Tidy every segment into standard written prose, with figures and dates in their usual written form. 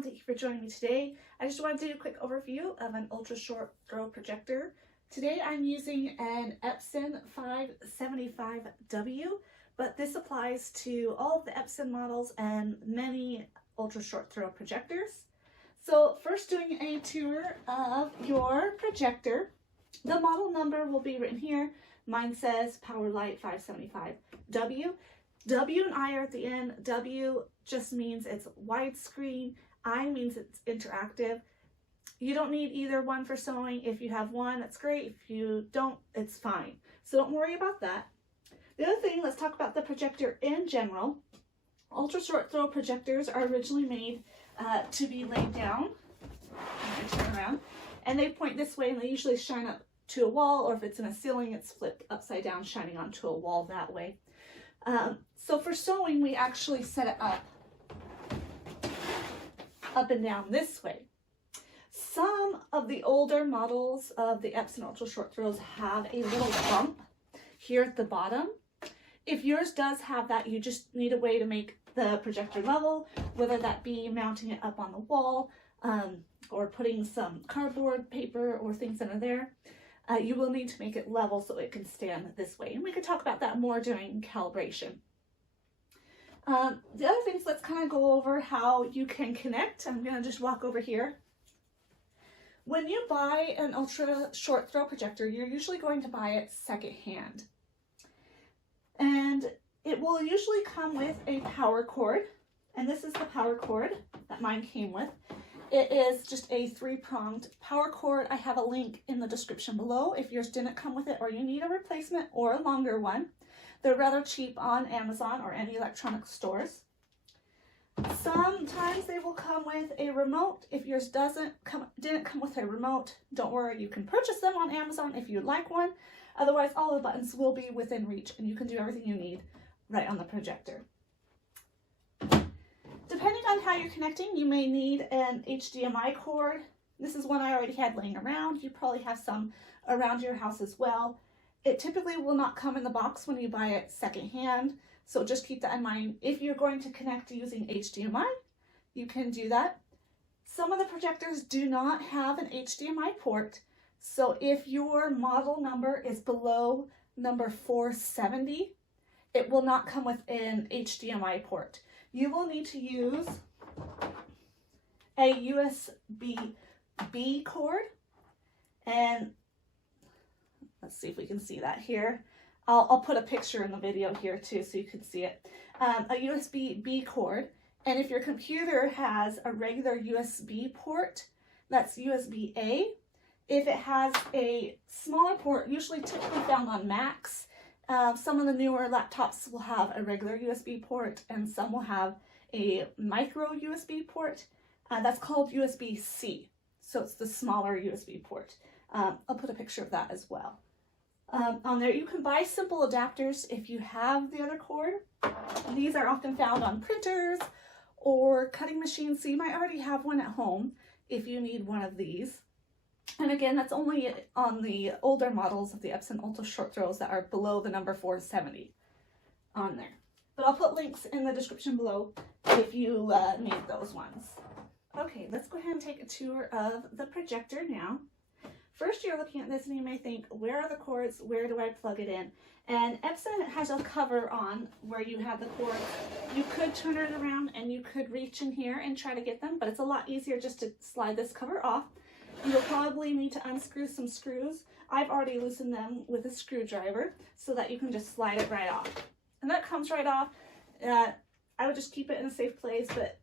everyone, thank you for joining me today. I just want to do a quick overview of an ultra short throw projector. Today I'm using an Epson 575W, but this applies to all of the Epson models and many ultra short throw projectors. So first, doing a tour of your projector. The model number will be written here. Mine says Powerlight 575W. W and I are at the end. W just means it's widescreen. I means it's interactive. You don't need either one for sewing. If you have one, that's great. If you don't, it's fine. So don't worry about that. The other thing, let's talk about the projector in general. Ultra short throw projectors are originally made to be laid down. I'm gonna turn around. And they point this way, and they usually shine up to a wall, or if it's in a ceiling, it's flipped upside down, shining onto a wall that way. So for sewing, we actually set it up and down this way. Some of the older models of the Epson Ultra Short Throws have a little bump here at the bottom. If yours does have that, you just need a way to make the projector level, whether that be mounting it up on the wall, or putting some cardboard, paper, or things under there. You will need to make it level so it can stand this way. And we could talk about that more during calibration. The other things, let's kind of go over how you can connect. I'm going to just walk over here. When you buy an ultra short throw projector, you're usually going to buy it secondhand. And it will usually come with a power cord. And this is the power cord that mine came with. It is just a 3-pronged power cord. I have a link in the description below if yours didn't come with it or you need a replacement or a longer one. They're rather cheap on Amazon or any electronic stores. Sometimes they will come with a remote. If yours didn't come with a remote, don't worry, you can purchase them on Amazon if you'd like one. Otherwise, all the buttons will be within reach and you can do everything you need right on the projector. Depending on how you're connecting, you may need an HDMI cord. This is one I already had laying around. You probably have some around your house as well. It typically will not come in the box when you buy it secondhand, so just keep that in mind. If you're going to connect using HDMI, you can do that. Some of the projectors do not have an HDMI port, so if your model number is below number 470, it will not come with an HDMI port. You will need to use a USB-B cord, and let's see if we can see that here. I'll put a picture in the video here too so you can see it. A USB-B cord, and if your computer has a regular USB port, that's USB-A. If it has a smaller port, usually typically found on Macs, some of the newer laptops will have a regular USB port and some will have a micro USB port. That's called USB-C. So it's the smaller USB port. I'll put a picture of that as well. On there, you can buy simple adapters if you have the other cord. These are often found on printers or cutting machines, so you might already have one at home if you need one of these. And again, that's only on the older models of the Epson Ultra Short Throws that are below the number 470 on there. But I'll put links in the description below if you need those ones. Okay, let's go ahead and take a tour of the projector now. First, you're looking at this and you may think, where are the cords? Where do I plug it in? And Epson has a cover on where you have the cords. You could turn it around and you could reach in here and try to get them, but it's a lot easier just to slide this cover off. You'll probably need to unscrew some screws. I've already loosened them with a screwdriver so that you can just slide it right off. And that comes right off. I would just keep it in a safe place, but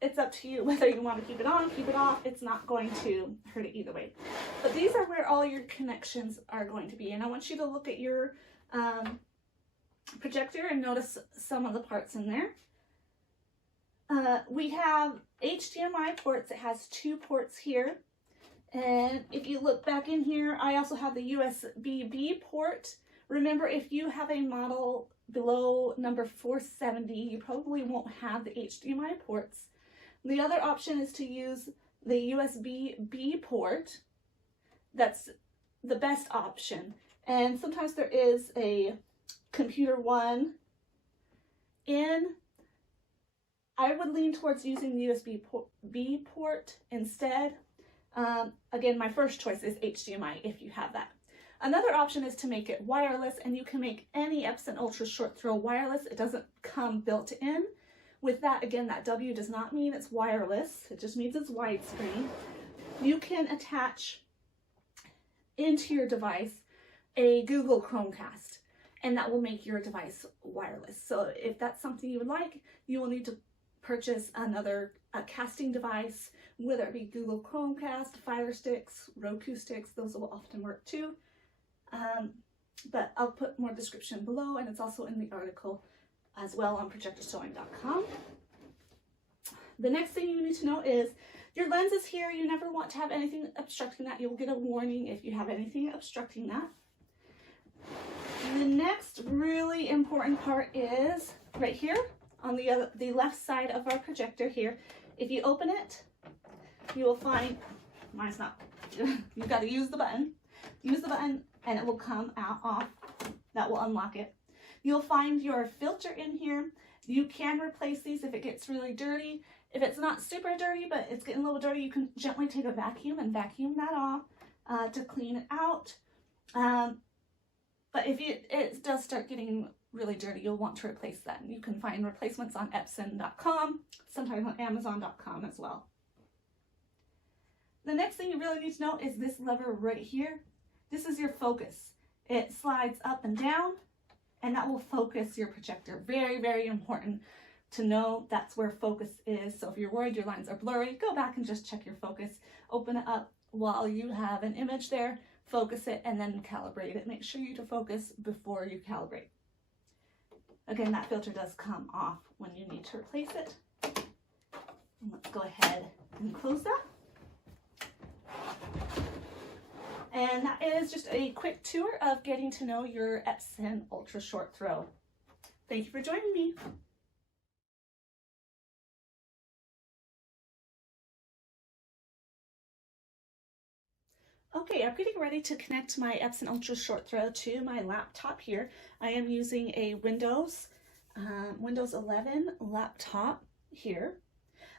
it's up to you whether you want to keep it on, keep it off. It's not going to hurt it either way. But these are where all your connections are going to be. And I want you to look at your projector and notice some of the parts in there. We have HDMI ports. It has 2 ports here. And if you look back in here, I also have the USB-B port. Remember, if you have a model below number 470, you probably won't have the HDMI ports. The other option is to use the USB-B port. That's the best option. And sometimes there is a computer one in I would lean towards using the USB-B port instead. Again, my first choice is HDMI if you have that. Another option is to make it wireless, and you can make any Epson Ultra Short Throw wireless. It doesn't come built in. With that, again, that W does not mean it's wireless. It just means it's widescreen. You can attach into your device a Google Chromecast, and that will make your device wireless. So if that's something you would like, you will need to purchase another casting device, whether it be Google Chromecast, Fire Sticks, Roku sticks. Those will often work too. But I'll put more description below, and it's also in the article as well on projectorsewing.com. The next thing you need to know is your lens is here. You never want to have anything obstructing that. You'll get a warning if you have anything obstructing that. The next really important part is right here on the left side of our projector here. If you open it, you will find, mine's not, you've got to use the button. Use the button and it will come out off. That will unlock it. You'll find your filter in here. You can replace these if it gets really dirty. If it's not super dirty, but it's getting a little dirty, you can gently take a vacuum and vacuum that off to clean it out. But if it does start getting really dirty, you'll want to replace that. You can find replacements on Epson.com, sometimes on Amazon.com as well. The next thing you really need to know is this lever right here. This is your focus. It slides up and down, and that will focus your projector. Very, very important to know that's where focus is. So if you're worried your lines are blurry, go back and just check your focus. Open it up while you have an image there, focus it, and then calibrate it. Make sure you to focus before you calibrate. Again, that filter does come off when you need to replace it. And let's go ahead and close that. And that is just a quick tour of getting to know your Epson Ultra Short Throw. Thank you for joining me. Okay, I'm getting ready to connect my Epson Ultra Short Throw to my laptop here. I am using a Windows 11 laptop here.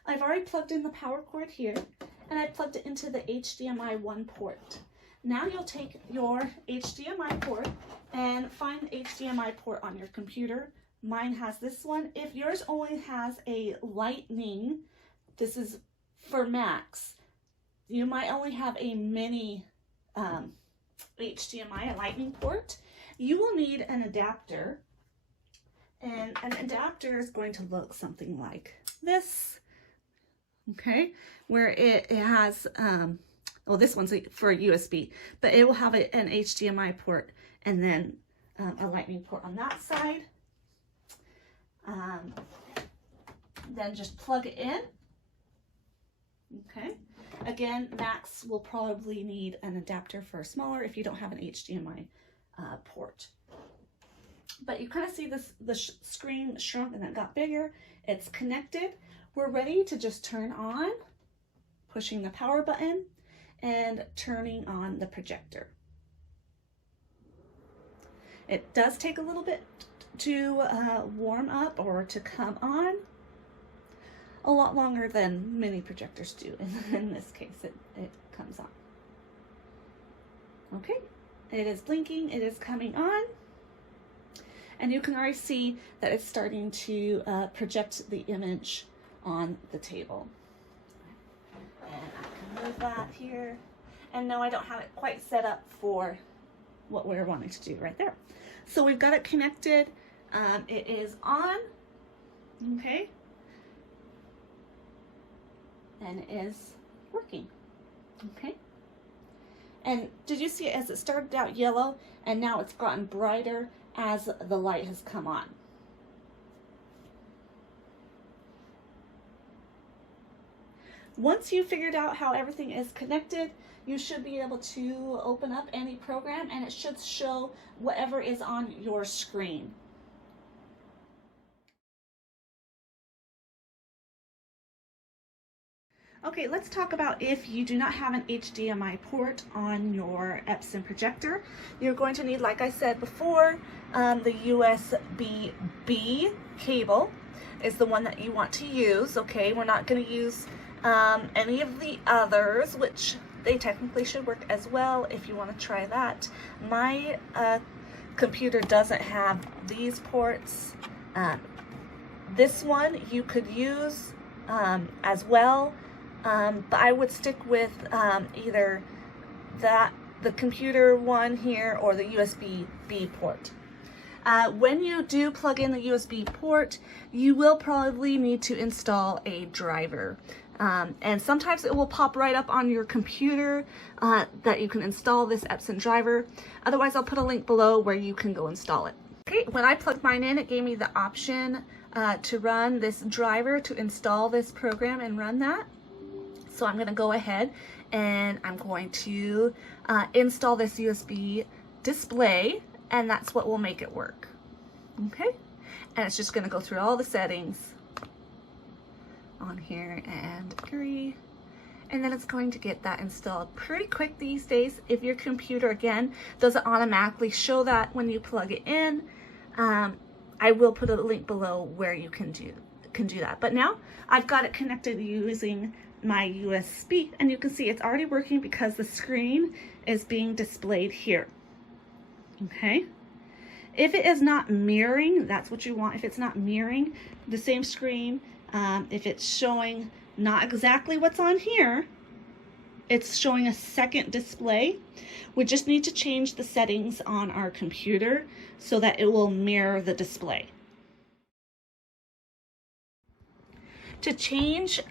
I've already plugged in the power cord here, and I plugged it into the HDMI 1 port. Now you'll take your HDMI port and find the HDMI port on your computer. Mine has this one. If yours only has a Lightning, this is for Macs. You might only have a mini HDMI, a Lightning port. You will need an adapter, and an adapter is going to look something like this, okay, where it has, well, this one's for USB, but it will have an HDMI port and then a Lightning port on that side. Then just plug it in, okay. Again, Macs will probably need an adapter for smaller if you don't have an HDMI port. But you kind of see the screen shrunk and then got bigger. It's connected. We're ready to just turn on, pushing the power button and turning on the projector. It does take a little bit to warm up or to come on. A lot longer than many projectors do. In this case, it comes on. Okay, it is blinking, it is coming on. And you can already see that it's starting to project the image on the table. And I can move that here. And no, I don't have it quite set up for what we're wanting to do right there. So we've got it connected. It is on, okay. And it is working, okay? And did you see it as it started out yellow and now it's gotten brighter as the light has come on? Once you've figured out how everything is connected, you should be able to open up any program and it should show whatever is on your screen. Okay, let's talk about if you do not have an HDMI port on your Epson projector. You're going to need, like I said before, the USB-B cable. is the one that you want to use, okay? We're not going to use any of the others, which they technically should work as well if you want to try that. My computer doesn't have these ports. This one you could use as well, but I would stick with either the computer one here or the USB-B port. When you do plug in the USB port, you will probably need to install a driver. And sometimes it will pop right up on your computer that you can install this Epson driver. Otherwise, I'll put a link below where you can go install it. Okay, when I plugged mine in, it gave me the option to run this driver to install this program and run that. So I'm going to go ahead and I'm going to install this USB display, and that's what will make it work. Okay, and it's just going to go through all the settings on here and agree, and then it's going to get that installed pretty quick these days. If your computer again doesn't automatically show that when you plug it in, I will put a link below where you can do that. But now I've got it connected using my USB, and you can see it's already working because the screen is being displayed here. Okay, if it is not mirroring, that's what you want. If it's not mirroring the same screen, if it's showing not exactly what's on here, it's showing a second display, we just need to change the settings on our computer so that it will mirror the display. To change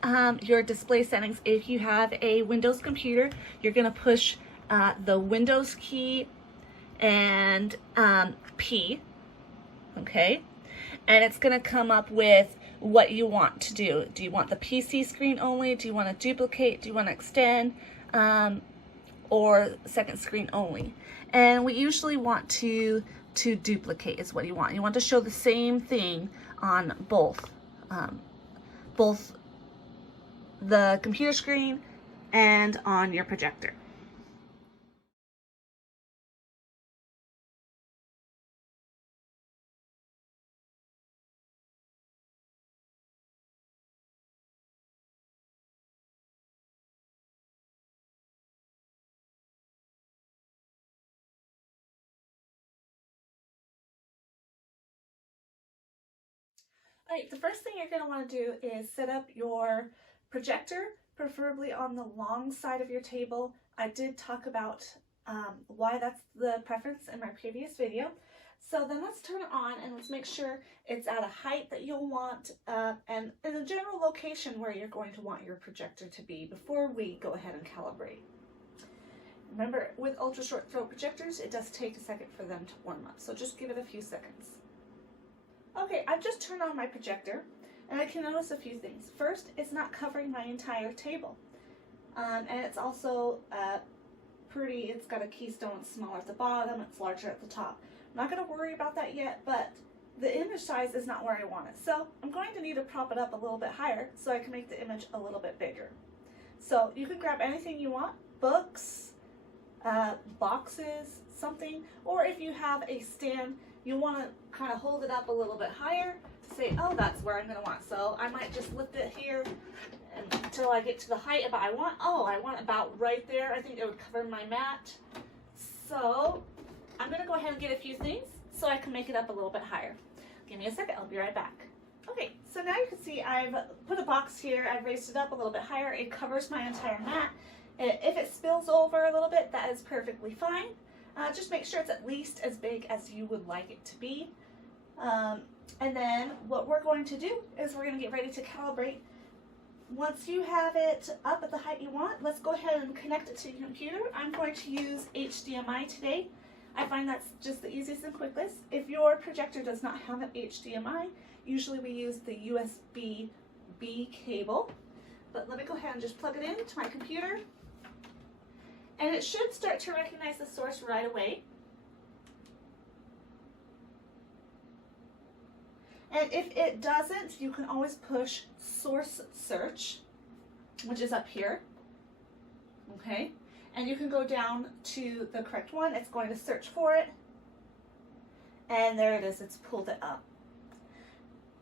your display settings, if you have a Windows computer, you're going to push the Windows key and P, okay? And it's going to come up with what you want to do. Do you want the PC screen only? Do you want to duplicate? Do you want to extend? Or second screen only? And we usually want to duplicate is what you want. You want to show the same thing on both the computer screen and on your projector. All right, the first thing you're going to want to do is set up your projector, preferably on the long side of your table. I did talk about why that's the preference in my previous video. So then let's turn it on and let's make sure it's at a height that you'll want and in a general location where you're going to want your projector to be before we go ahead and calibrate. Remember, with ultra short throw projectors, it does take a second for them to warm up, so just give it a few seconds. Okay, I've just turned on my projector and I can notice a few things. First, it's not covering my entire table. And it's also it's got a keystone, it's smaller at the bottom, it's larger at the top. I'm not going to worry about that yet, but the image size is not where I want it. So I'm going to need to prop it up a little bit higher so I can make the image a little bit bigger. So you can grab anything you want, books, boxes, something, or if you have a stand, you want to kind of hold it up a little bit higher to say, oh, that's where I'm going to want. So I might just lift it here until I get to the height that I want. Oh, I want about right there. I think it would cover my mat. So I'm going to go ahead and get a few things so I can make it up a little bit higher. Give me a second. I'll be right back. Okay, so now you can see I've put a box here. I've raised it up a little bit higher. It covers my entire mat. If it spills over a little bit, that is perfectly fine. Just make sure it's at least as big as you would like it to be. And then what we're going to do is we're going to get ready to calibrate. Once you have it up at the height you want, let's go ahead and connect it to your computer. I'm going to use HDMI today. I find that's just the easiest and quickest. If your projector does not have an HDMI, usually we use the USB-B cable. But let me go ahead and just plug it in to my computer. And it should start to recognize the source right away. And if it doesn't, you can always push source search, which is up here. Okay? And you can go down to the correct one. It's going to search for it. And there it is. It's pulled it up.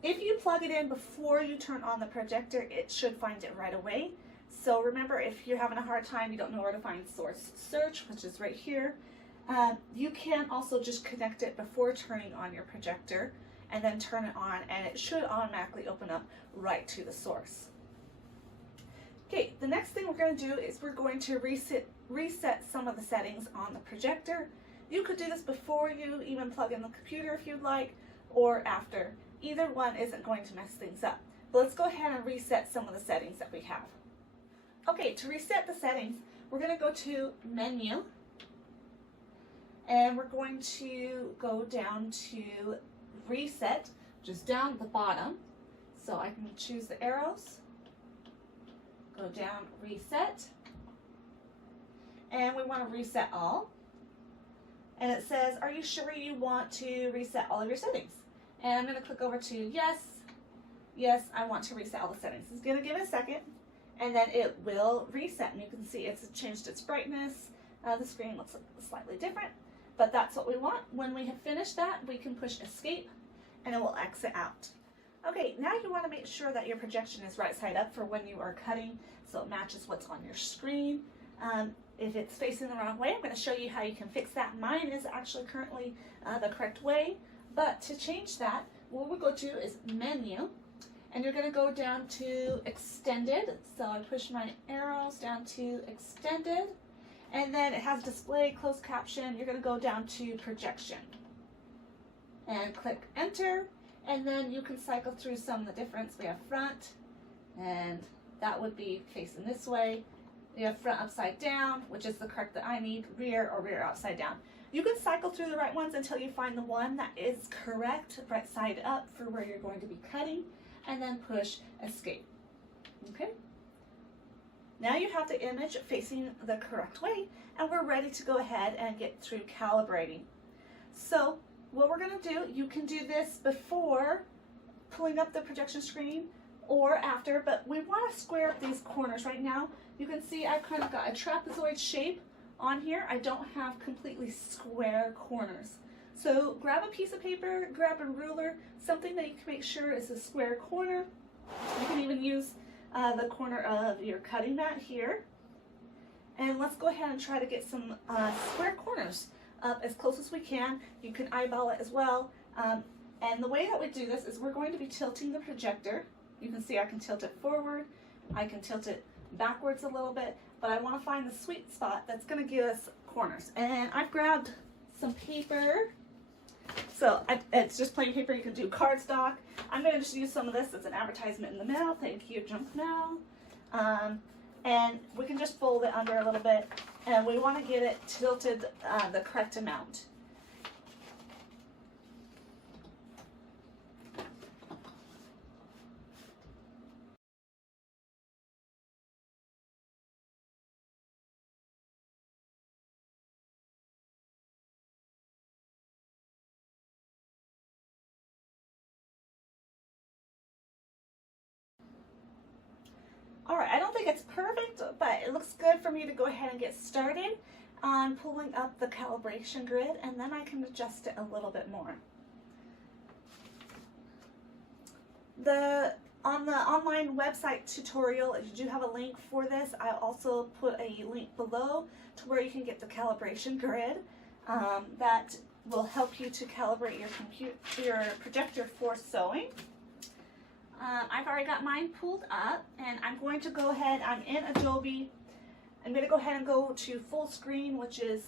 If you plug it in before you turn on the projector, it should find it right away. So remember, if you're having a hard time, you don't know where to find source search, which is right here, you can also just connect it before turning on your projector and then turn it on, and it should automatically open up right to the source. Okay, the next thing we're going to do is we're going to reset some of the settings on the projector. You could do this before you even plug in the computer if you'd like, or after. Either one isn't going to mess things up. But let's go ahead and reset some of the settings that we have. Okay, to reset the settings, we're going to go to Menu, and we're going to go down to Reset, which is down at the bottom. So I can choose the arrows, go down, Reset, and we want to reset all. And it says, are you sure you want to reset all of your settings? And I'm going to click over to yes. Yes, I want to reset all the settings. It's going to give it a second, and then it will reset. And you can see it's changed its brightness. The screen looks slightly different, but that's what we want. When we have finished that, we can push Escape, and it will exit out. Okay, now you want to make sure that your projection is right side up for when you are cutting, so it matches what's on your screen. If it's facing the wrong way, I'm going to show you how you can fix that. Mine is actually currently the correct way, but to change that, what we'll go to is Menu, and you're going to go down to Extended. So I push my arrows down to Extended, and then it has Display, Closed Caption. You're going to go down to Projection, and click Enter, and then you can cycle through some of the difference. We have front, and that would be facing this way. We have front upside down, which is the correct that I need, rear or rear upside down. You can cycle through the right ones until you find the one that is correct, right side up for where you're going to be cutting, and then push Escape. Okay? Now you have the image facing the correct way, and we're ready to go ahead and get through calibrating. So what we're going to do, you can do this before pulling up the projection screen or after, but we want to square up these corners right now. You can see I've kind of got a trapezoid shape on here. I don't have completely square corners. So grab a piece of paper, grab a ruler, something that you can make sure is a square corner. You can even use the corner of your cutting mat here. And let's go ahead and try to get some square corners up as close as we can. You can eyeball it as well. And the way that we do this is we're going to be tilting the projector. You can see I can tilt it forward, I can tilt it backwards a little bit, but I want to find the sweet spot that's going to give us corners. And I've grabbed some paper. So it's just plain paper. You can do cardstock. I'm going to just use some of this as an advertisement in the mail. Thank you, junk mail. And we can just fold it under a little bit, and we want to get it tilted the correct amount. All right, I don't think it's perfect, but it looks good for me to go ahead and get started on pulling up the calibration grid, and then I can adjust it a little bit more. On the online website tutorial, you do have a link for this. I also put a link below to where you can get the calibration grid that will help you to calibrate your projector for sewing. I've already got mine pulled up, and I'm going to go ahead, I'm in Adobe. I'm going to go ahead and go to full screen, which is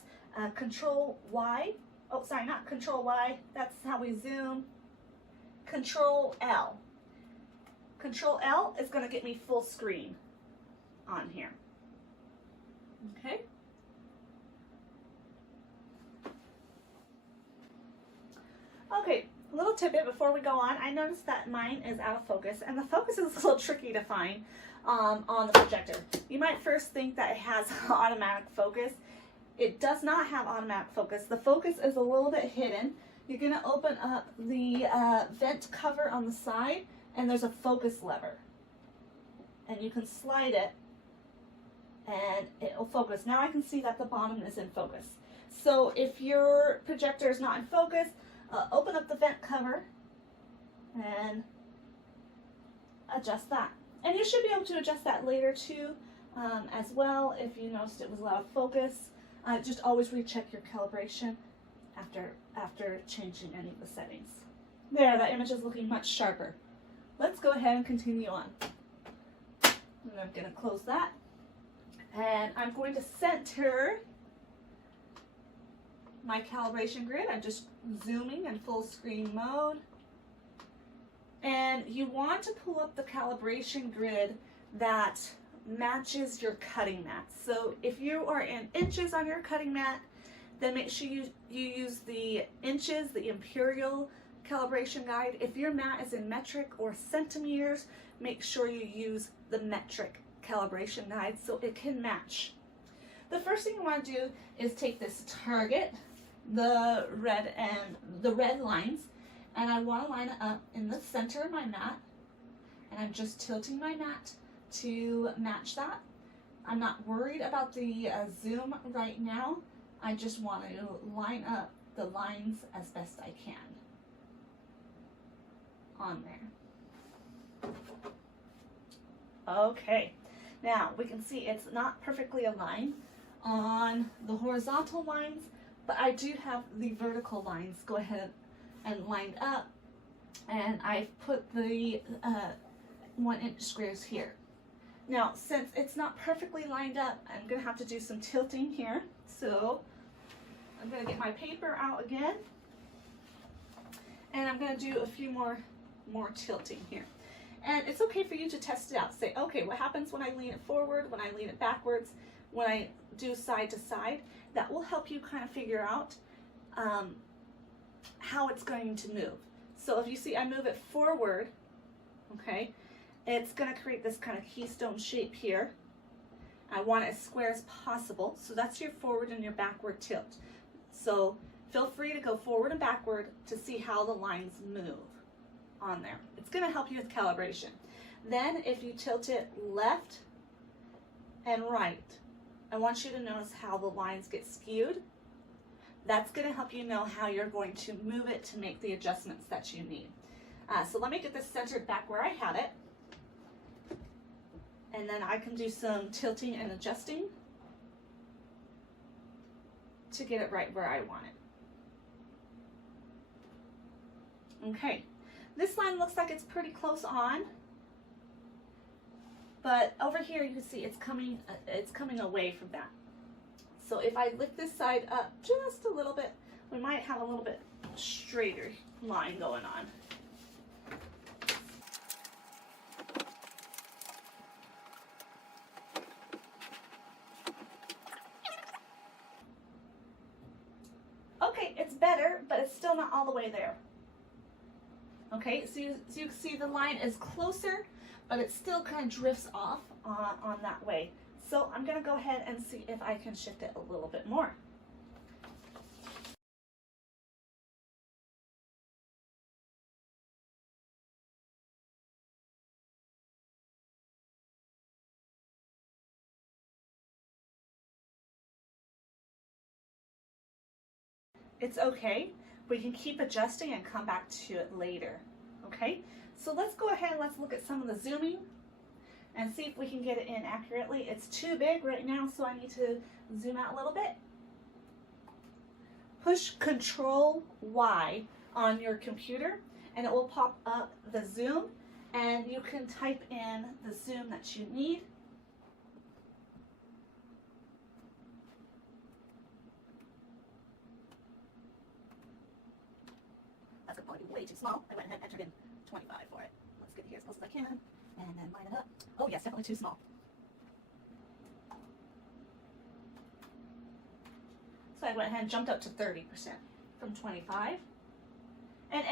Control Y. Oh, sorry, not Control Y. That's how we zoom. Control L. Control L is going to get me full screen on here. Okay. Okay. A little tidbit before we go on, I noticed that mine is out of focus, and the focus is a little tricky to find on the projector. You might first think that it has automatic focus. It does not have automatic focus. The focus is a little bit hidden. You're going to open up the vent cover on the side, and there's a focus lever. And you can slide it, and it will focus. Now I can see that the bottom is in focus. So if your projector is not in focus, open up the vent cover, and adjust that. And you should be able to adjust that later too, as well, if you noticed it was out of focus. Just always recheck your calibration after changing any of the settings. There, that image is looking much sharper. Let's go ahead and continue on. And I'm going to close that. And I'm going to center my calibration grid. I'm just zooming in full screen mode. And you want to pull up the calibration grid that matches your cutting mat. So if you are in inches on your cutting mat, then make sure you use the inches, the imperial calibration guide. If your mat is in metric or centimeters, make sure you use the metric calibration guide so it can match. The first thing you want to do is take this target, the red lines, and I want to line it up in the center of my mat, and I'm just tilting my mat to match that. I'm not worried about the zoom right now. I just want to line up the lines as best I can on there. Okay, now we can see it's not perfectly aligned on the horizontal lines, but I do have the vertical lines go ahead and lined up, and I've put the 1-inch squares here. Now, since it's not perfectly lined up, I'm going to have to do some tilting here. So I'm going to get my paper out again, and I'm going to do a few more tilting here. And it's okay for you to test it out. Say, okay, what happens when I lean it forward, when I lean it backwards, when I do side to side? That will help you kind of figure out how it's going to move. So if you see I move it forward, okay, it's going to create this kind of keystone shape here. I want it as square as possible. So that's your forward and your backward tilt. So feel free to go forward and backward to see how the lines move on there. It's going to help you with calibration. Then if you tilt it left and right, I want you to notice how the lines get skewed. That's going to help you know how you're going to move it to make the adjustments that you need. So let me get this centered back where I had it. And then I can do some tilting and adjusting to get it right where I want it. Okay, this line looks like it's pretty close on, but over here you can see it's coming away from that. So if I lift this side up just a little bit, we might have a little bit straighter line going on. Okay, it's better, but it's still not all the way there. Okay, so you can see the line is closer, but it still kind of drifts off on that way. So I'm going to go ahead and see if I can shift it a little bit more. It's okay. We can keep adjusting and come back to it later. Okay, so let's go ahead and let's look at some of the zooming and see if we can get it in accurately. It's too big right now, so I need to zoom out a little bit. Push Control Y on your computer and it will pop up the zoom, and you can type in the zoom that you need. That's going to be way too small. I went ahead and entered in 25 for it. Let's get it here as close as I can and then line it up. Oh yes, definitely too small. So I went ahead and jumped up to 30% from 25. And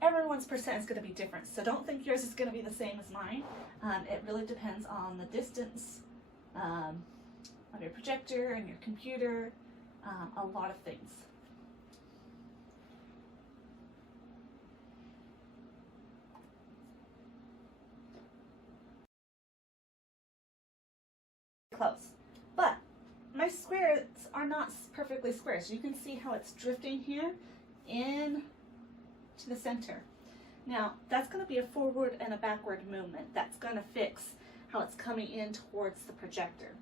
everyone's percent is going to be different, so don't think yours is going to be the same as mine. It really depends on the distance of your projector and your computer, a lot of things. Close. But my squares are not perfectly square, so you can see how it's drifting here in to the center. Now, that's going to be a forward and a backward movement. That's going to fix how it's coming in towards the projector.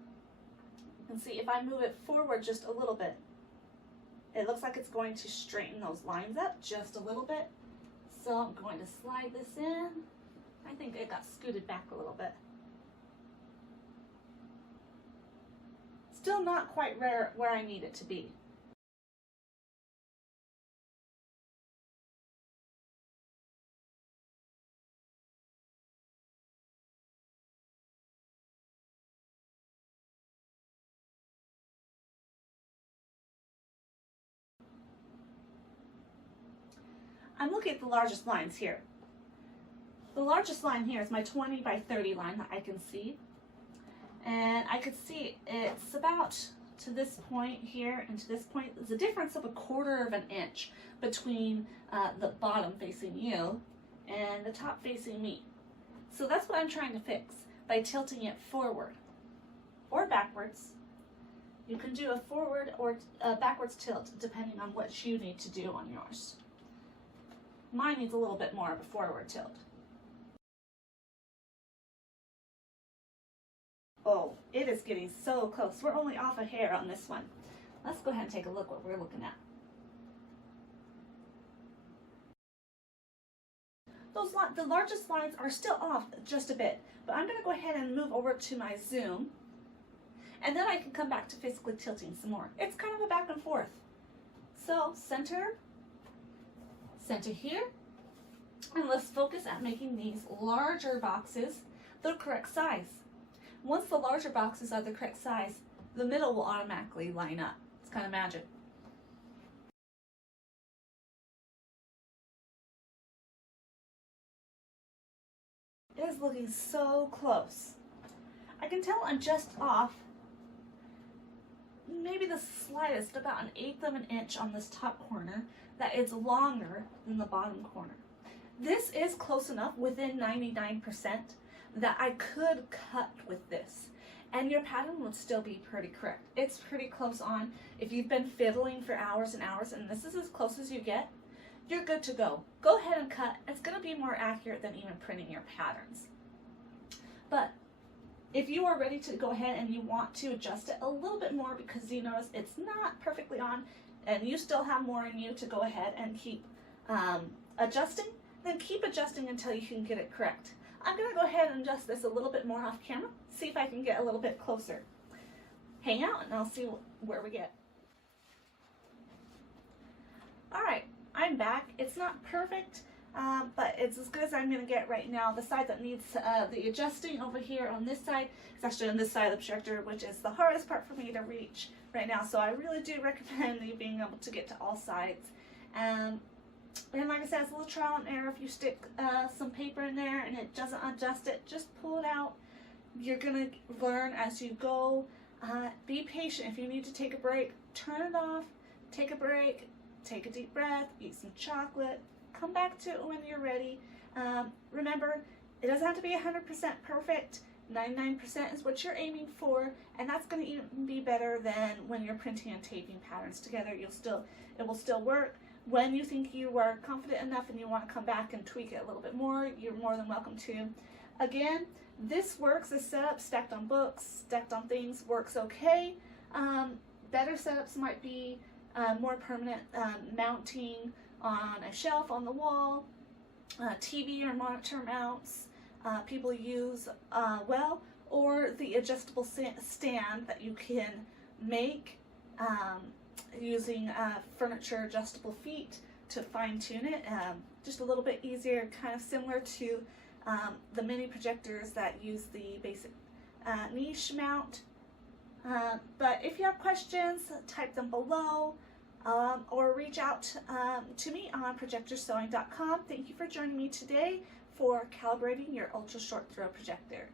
You can see if I move it forward just a little bit, it looks like it's going to straighten those lines up just a little bit. So I'm going to slide this in. I think it got scooted back a little bit. Still not quite where I need it to be. I'm looking at the largest lines here. The largest line here is my 20 by 30 line that I can see. And I could see it's about to this point here and to this point. There's a difference of 1/4 of an inch between the bottom facing you and the top facing me. So that's what I'm trying to fix by tilting it forward or backwards. You can do a forward or a backwards tilt depending on what you need to do on yours. Mine needs a little bit more of a forward tilt. Oh, it is getting so close. We're only off a hair on this one. Let's go ahead and take a look what we're looking at. The largest lines are still off just a bit, but I'm going to go ahead and move over to my zoom, and then I can come back to physically tilting some more. It's kind of a back and forth. So center here, and let's focus at making these larger boxes the correct size. Once the larger boxes are the correct size, the middle will automatically line up. It's kind of magic. It is looking so close. I can tell I'm just off maybe the slightest, about 1/8 of an inch on this top corner, that it's longer than the bottom corner. This is close enough, within 99%, that I could cut with this and your pattern would still be pretty correct. It's pretty close on. If you've been fiddling for hours and hours and this is as close as you get, you're good to go. Go ahead and cut. It's going to be more accurate than even printing your patterns. But if you are ready to go ahead and you want to adjust it a little bit more because you notice it's not perfectly on and you still have more in you to go ahead and keep adjusting, then keep adjusting until you can get it correct. I'm going to go ahead and adjust this a little bit more off camera, see if I can get a little bit closer. Hang out and I'll see where we get. Alright, I'm back. It's not perfect, but it's as good as I'm going to get right now. The side that needs the adjusting over here on this side is actually on this side of the projector, which is the hardest part for me to reach right now. So I really do recommend you being able to get to all sides. And like I said, it's a little trial and error. If you stick some paper in there and it doesn't adjust it, just pull it out. You're going to learn as you go. Be patient. If you need to take a break, turn it off, take a break, take a deep breath, eat some chocolate, come back to it when you're ready. Remember, it doesn't have to be 100% perfect. 99% is what you're aiming for, and that's going to even be better than when you're printing and taping patterns together. It will still work. When you think you are confident enough and you want to come back and tweak it a little bit more, you're more than welcome to. Again, this works as setup, stacked on books, stacked on things, works okay. Better setups might be more permanent mounting on a shelf on the wall, TV or monitor mounts people use well, or the adjustable stand that you can make using furniture adjustable feet to fine-tune it. Just a little bit easier, kind of similar to the mini projectors that use the basic niche mount. But if you have questions, type them below or reach out to me on projectorsewing.com. Thank you for joining me today for calibrating your ultra short throw projector.